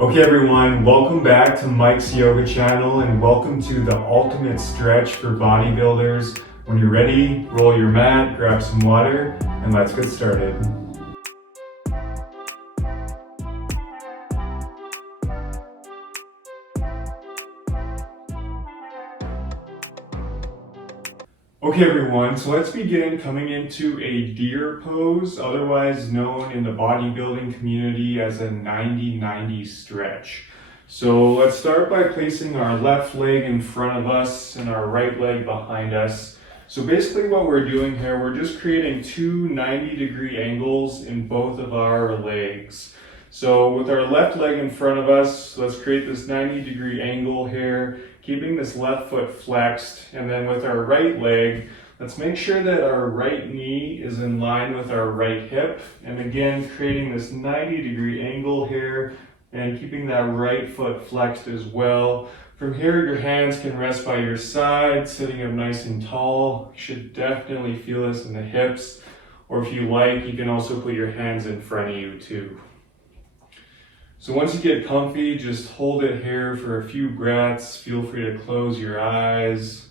Okay everyone, welcome back to Mike's Yoga channel and welcome to the ultimate stretch for bodybuilders. When you're ready, roll your mat, grab some water, and let's get started. Okay everyone, so let's begin coming into a deer pose, otherwise known in the bodybuilding community as a 90-90 stretch. So let's start by placing our left leg in front of us and our right leg behind us. So basically what we're doing here, we're just creating two 90-degree angles in both of our legs. So with our left leg in front of us, let's create this 90-degree angle here, keeping this left foot flexed. And then with our right leg, let's make sure that our right knee is in line with our right hip. And again, creating this 90-degree angle here and keeping that right foot flexed as well. From here, your hands can rest by your side, sitting up nice and tall. You should definitely feel this in the hips. Or if you like, you can also put your hands in front of you too. So once you get comfy, just hold it here for a few breaths. Feel free to close your eyes.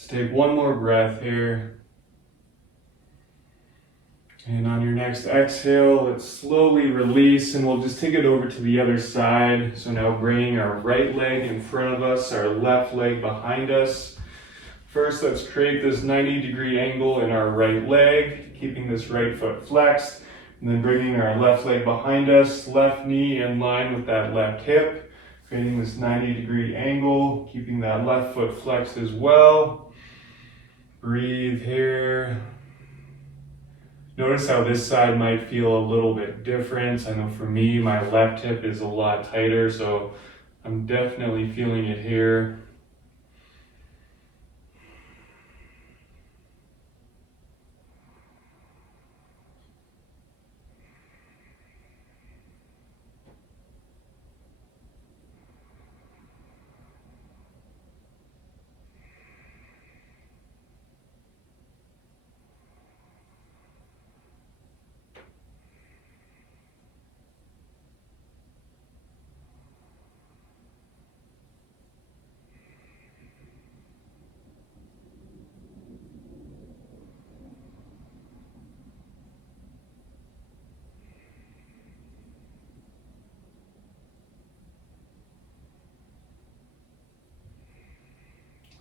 Let's take one more breath here. And on your next exhale, let's slowly release and we'll just take it over to the other side. So now bringing our right leg in front of us, our left leg behind us. First, let's create this 90-degree angle in our right leg, keeping this right foot flexed. And then bringing our left leg behind us, left knee in line with that left hip. Creating this 90-degree angle, keeping that left foot flexed as well. Breathe here. Notice how this side might feel a little bit different. I know for me, my left hip is a lot tighter, so I'm definitely feeling it here.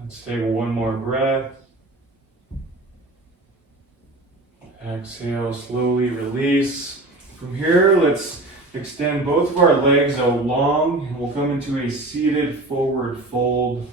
Let's take one more breath. Exhale, slowly release. From here, let's extend both of our legs out long and we'll come into a seated forward fold.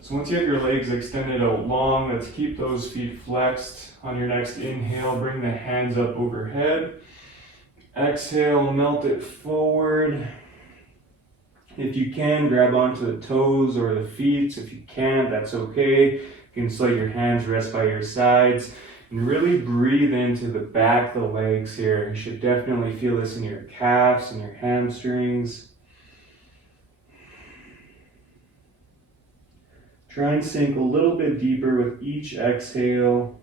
So once you have your legs extended out long, let's keep those feet flexed. On your next inhale, bring the hands up overhead. Exhale, melt it forward. If you can, grab onto the toes or the feet. If you can't, that's okay. You can just let your hands rest by your sides. And really breathe into the back of the legs here. You should definitely feel this in your calves and your hamstrings. Try and sink a little bit deeper with each exhale.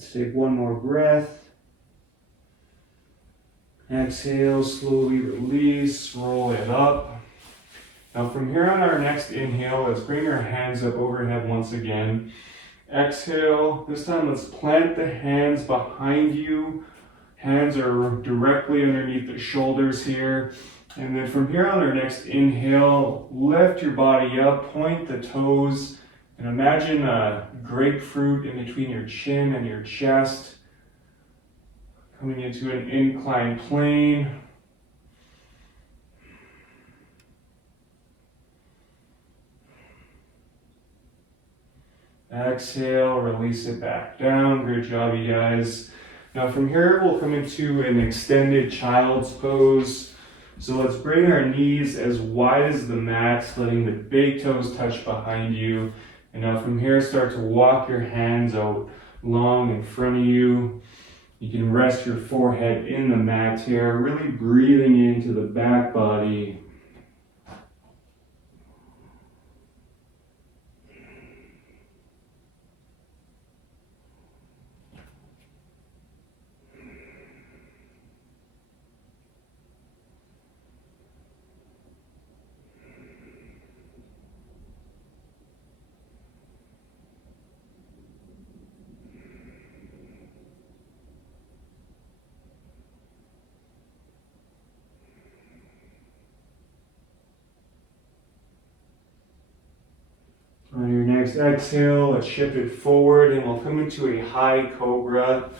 Let's take one more breath. Exhale, slowly release, roll it up. Now from here on our next inhale, let's bring our hands up overhead once again. Exhale, this time let's plant the hands behind you. Hands are directly underneath the shoulders here. And then from here on our next inhale, lift your body up, point the toes, and imagine a grapefruit in between your chin and your chest, coming into an inclined plane. Exhale, release it back down. Great job, you guys. Now from here, we'll come into an extended child's pose. So let's bring our knees as wide as the mat, letting the big toes touch behind you. And now from here, start to walk your hands out long in front of you. You can rest your forehead in the mat here, really breathing into the back body. On your next exhale, let's shift it forward and we'll come into a high cobra.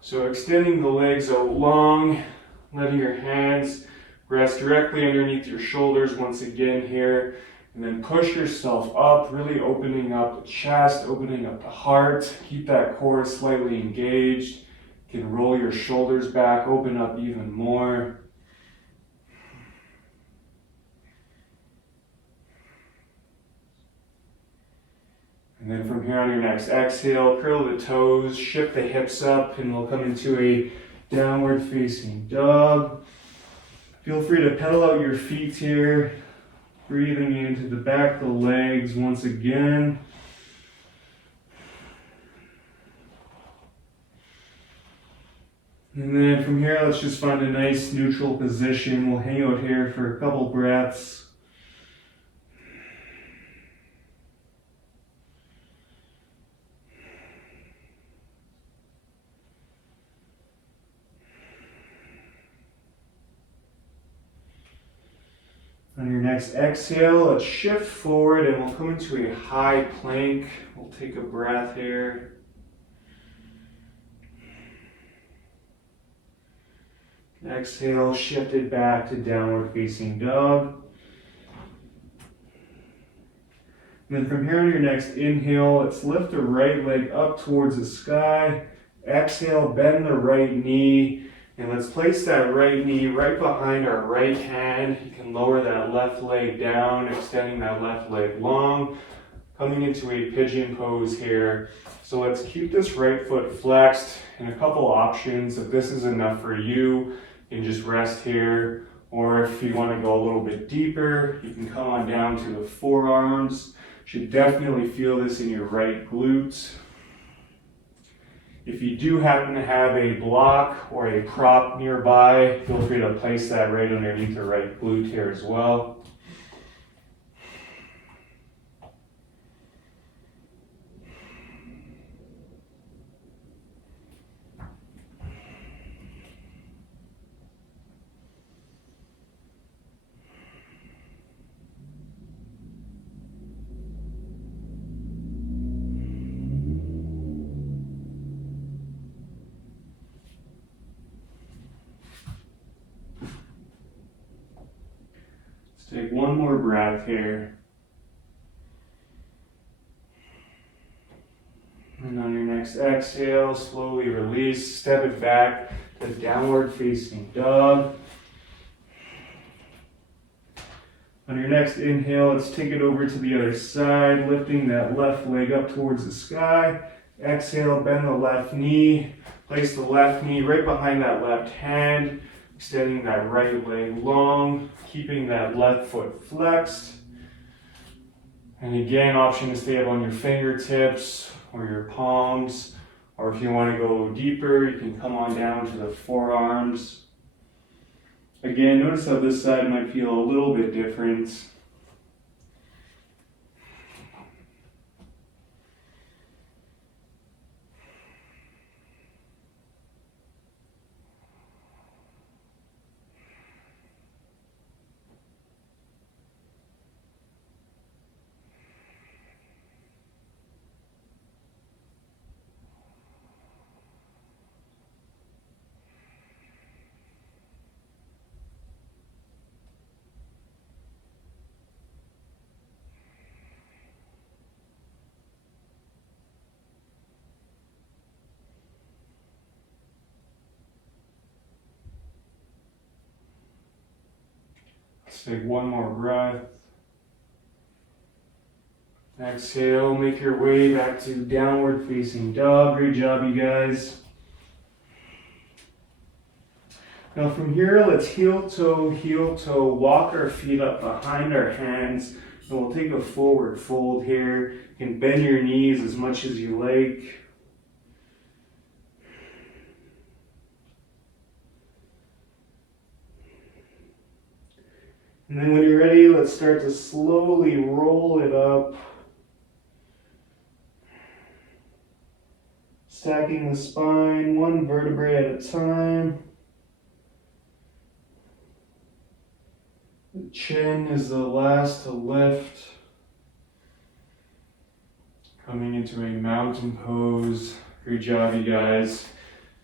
So extending the legs out long, letting your hands rest directly underneath your shoulders once again here. And then push yourself up, really opening up the chest, opening up the heart. Keep that core slightly engaged. You can roll your shoulders back, open up even more. And then from here on your next exhale, curl the toes, shift the hips up, and we'll come into a downward facing dog. Feel free to pedal out your feet here, breathing into the back of the legs once again. And then from here, let's just find a nice neutral position. We'll hang out here for a couple breaths. On your next exhale, let's shift forward and we'll come into a high plank. We'll take a breath here. Exhale, shift it back to downward facing dog. And then from here on your next inhale, let's lift the right leg up towards the sky. Exhale, bend the right knee. And let's place that right knee right behind our right hand. You can lower that left leg down, extending that left leg long, coming into a pigeon pose here. So let's keep this right foot flexed, and a couple options. If this is enough for you, you can just rest here. Or if you want to go a little bit deeper, you can come on down to the forearms. You should definitely feel this in your right glutes. If you do happen to have a block or a prop nearby, feel free to place that right underneath the right glute here as well. Take one more breath here. And on your next exhale, slowly release, step it back to downward facing dog. On your next inhale, let's take it over to the other side, lifting that left leg up towards the sky. Exhale, bend the left knee, place the left knee right behind that left hand. Extending that right leg long, keeping that left foot flexed. And again, option to stay up on your fingertips or your palms, or if you want to go deeper, you can come on down to the forearms. Again, notice how this side might feel a little bit different. Let's take one more breath. Exhale, make your way back to downward facing dog. Great job, you guys. Now from here, let's heel toe, walk our feet up behind our hands. And we'll take a forward fold here. You can bend your knees as much as you like. And then when you're ready, let's start to slowly roll it up. Stacking the spine, one vertebrae at a time. The chin is the last to lift. Coming into a mountain pose. Great job, you guys.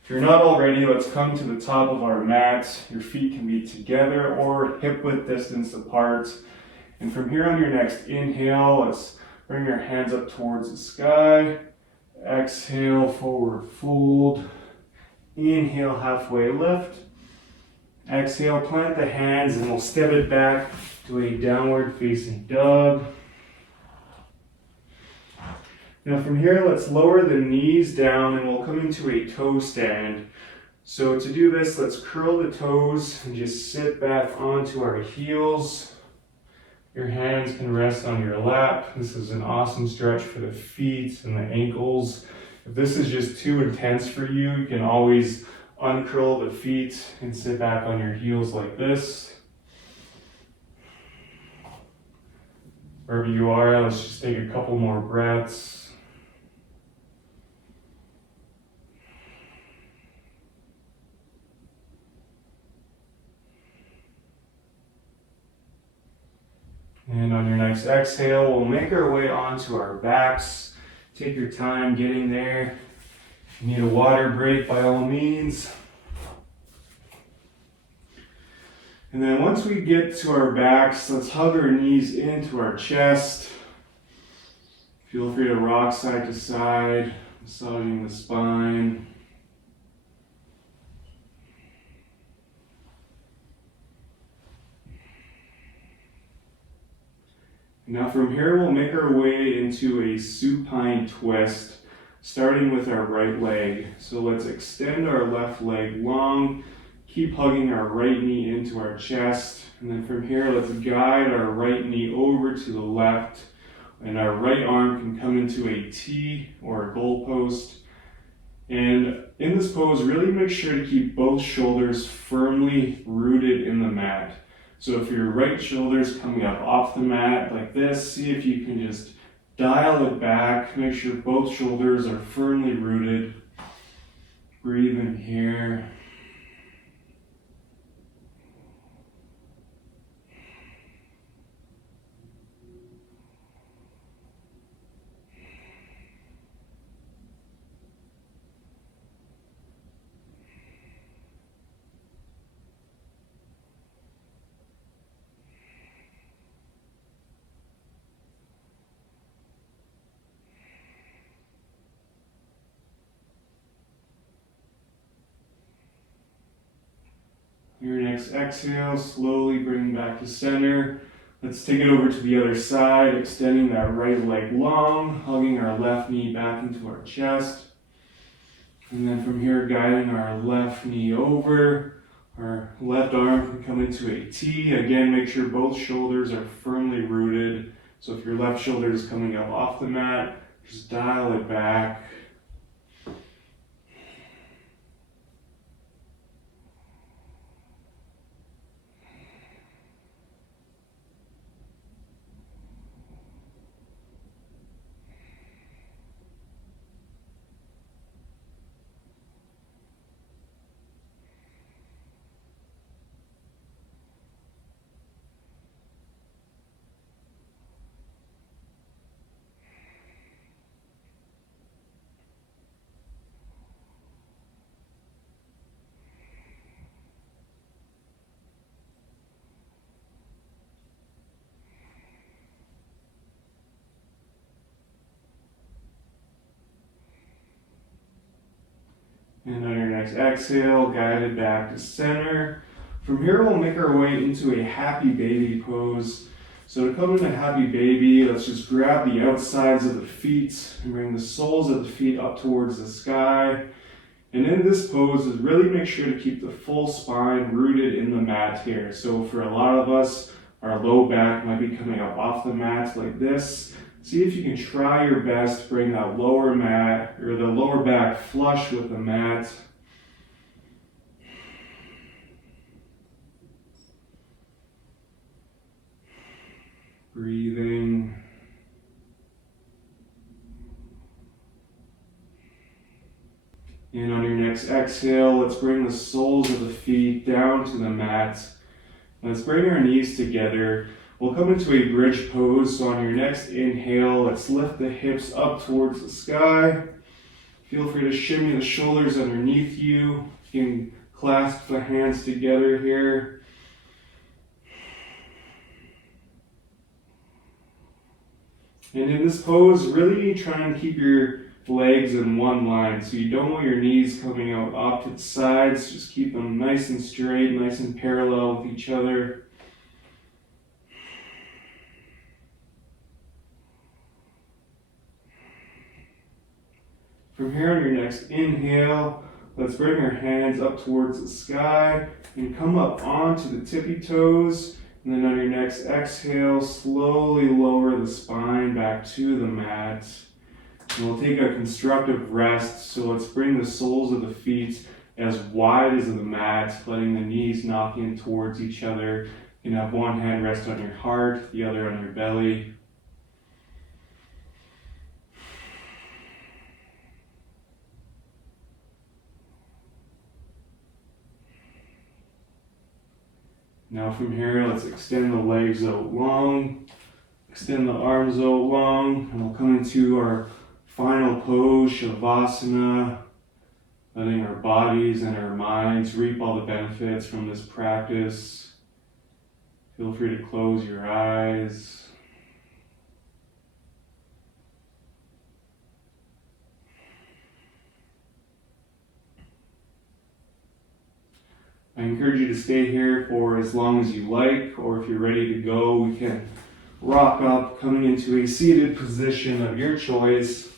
If you're not already, let's come to the top of our mat. Your feet can be together or hip-width distance apart. And from here on your next inhale, let's bring your hands up towards the sky. Exhale, forward fold. Inhale, halfway lift. Exhale, plant the hands and we'll step it back to a downward facing dog. Now from here, let's lower the knees down and we'll come into a toe stand. So to do this, let's curl the toes and just sit back onto our heels. Your hands can rest on your lap. This is an awesome stretch for the feet and the ankles. If this is just too intense for you, you can always uncurl the feet and sit back on your heels like this. Wherever you are, let's just take a couple more breaths. And on your next exhale, we'll make our way onto our backs. Take your time getting there. If you need a water break, by all means. And then once we get to our backs, let's hug our knees into our chest. Feel free to rock side to side, massaging the spine. Now from here, we'll make our way into a supine twist, starting with our right leg. So let's extend our left leg long, keep hugging our right knee into our chest, and then from here, let's guide our right knee over to the left, and our right arm can come into a T or a goalpost. And in this pose, really make sure to keep both shoulders firmly rooted in the mat. So if your right shoulder's coming up off the mat like this, see if you can just dial it back. Make sure both shoulders are firmly rooted. Breathe in here. Your next exhale, slowly bring back to center. Let's take it over to the other side, extending that right leg long, hugging our left knee back into our chest. And then from here, guiding our left knee over. Our left arm can come into a T. Again, make sure both shoulders are firmly rooted. So if your left shoulder is coming up off the mat, just dial it back. next exhale, guide it back to center. From here, we'll make our way into a happy baby pose. So to come into happy baby, let's just grab the outsides of the feet and bring the soles of the feet up towards the sky. And in this pose, really make sure to keep the full spine rooted in the mat here. So for a lot of us, our low back might be coming up off the mat like this. See if you can try your best to bring that lower mat or the lower back flush with the mat. Breathing. And on your next exhale, let's bring the soles of the feet down to the mat. Let's bring our knees together. We'll come into a bridge pose. So on your next inhale, let's lift the hips up towards the sky. Feel free to shimmy the shoulders underneath you. You can clasp the hands together here. And in this pose, really try and keep your legs in one line. So you don't want your knees coming out off to the sides. Just keep them nice and straight, nice and parallel with each other. From here on your next inhale, let's bring our hands up towards the sky and come up onto the tippy toes. And then on your next exhale, slowly lower the spine back to the mat. And we'll take a constructive rest. So let's bring the soles of the feet as wide as the mat, letting the knees knock in towards each other. You can have one hand rest on your heart, the other on your belly. Now from here, let's extend the legs out long, extend the arms out long, and we'll come into our final pose, Shavasana, letting our bodies and our minds reap all the benefits from this practice. Feel free to close your eyes. I encourage you to stay here for as long as you like, or if you're ready to go, we can rock up, coming into a seated position of your choice.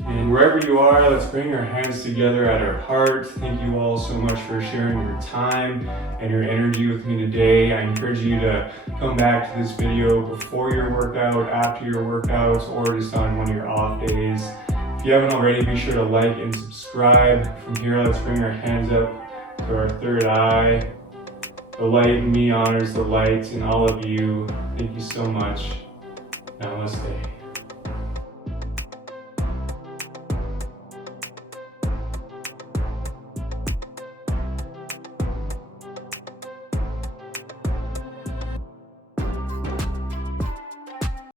And wherever you are, let's bring our hands together at our heart. Thank you all so much for sharing your time and your energy with me today. I encourage you to come back to this video before your workout, after your workout, or just on one of your off days. If you haven't already, be sure to like and subscribe. From here, let's bring our hands up to our third eye. The light in me honors the light in all of you. Thank you so much. Namaste.